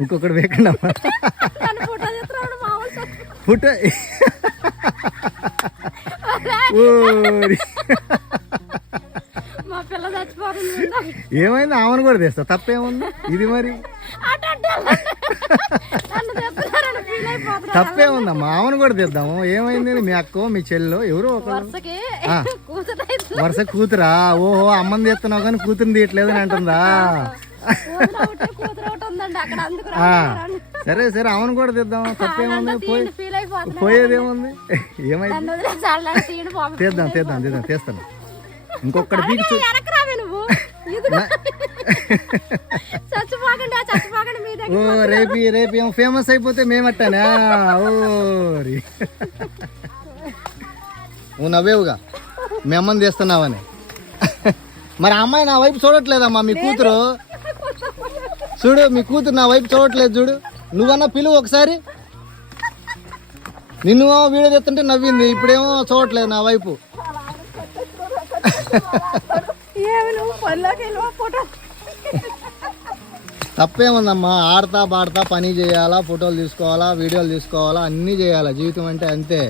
ఇంకొకటి వేయకండి అమ్మా. ఫోటో. ఏమైంది? ఆమెను కూడా తెస్తా. తప్పేముంది? ఇది మరి? తప్పేముందమ్మా? ఆమెను కూడా తెద్దాము. ఏమైంది? మీ అక్కో మీ చెల్లో ఎవరో వరుస కూతురా? ఓహో అమ్మని తెస్తున్నావు కానీ కూతురుని తీయట్లేదు అని అంటుందా సరే సరే ఆమెను కూడా తెద్దాం. తప్పేముంది? పోయేదేముంది? ఏమైంది? తీద్దాం తీద్దాం తీద్దాం తీస్తాను. ఇంకొకటి పీకి చూ- వెనక్కి రావే నువ్వు. ఇదిగో. చచ్చిపోకండి చచ్చిపోకండి మీ దగ్గర ఓ రేపు రేపు ఏమో ఫేమస్ అయిపోతే మేమట్టానా. ఓరి. నువ్వు నవ్వేవుగా? మీ అమ్మని తీస్తున్నావని. మరి అమ్మాయి నా వైపు చూడట్లేదమ్మా మీ కూతురు. చూడు మీ కూతురు నా వైపు చూడట్లేదు చూడు. నువ్వన్నా పిలువు ఒకసారి. నిన్ను వీడియో తెస్తుంటే నవ్వింది ఇప్పుడేమో చూడట్లేదు నా వైపు. తప్పేముందమ్మా ఆడతా పాడతా పని చేయాలా ఫోటోలు తీసుకోవాలా వీడియోలు తీసుకోవాలా అన్నీ చేయాలా జీవితం అంటే అంతే.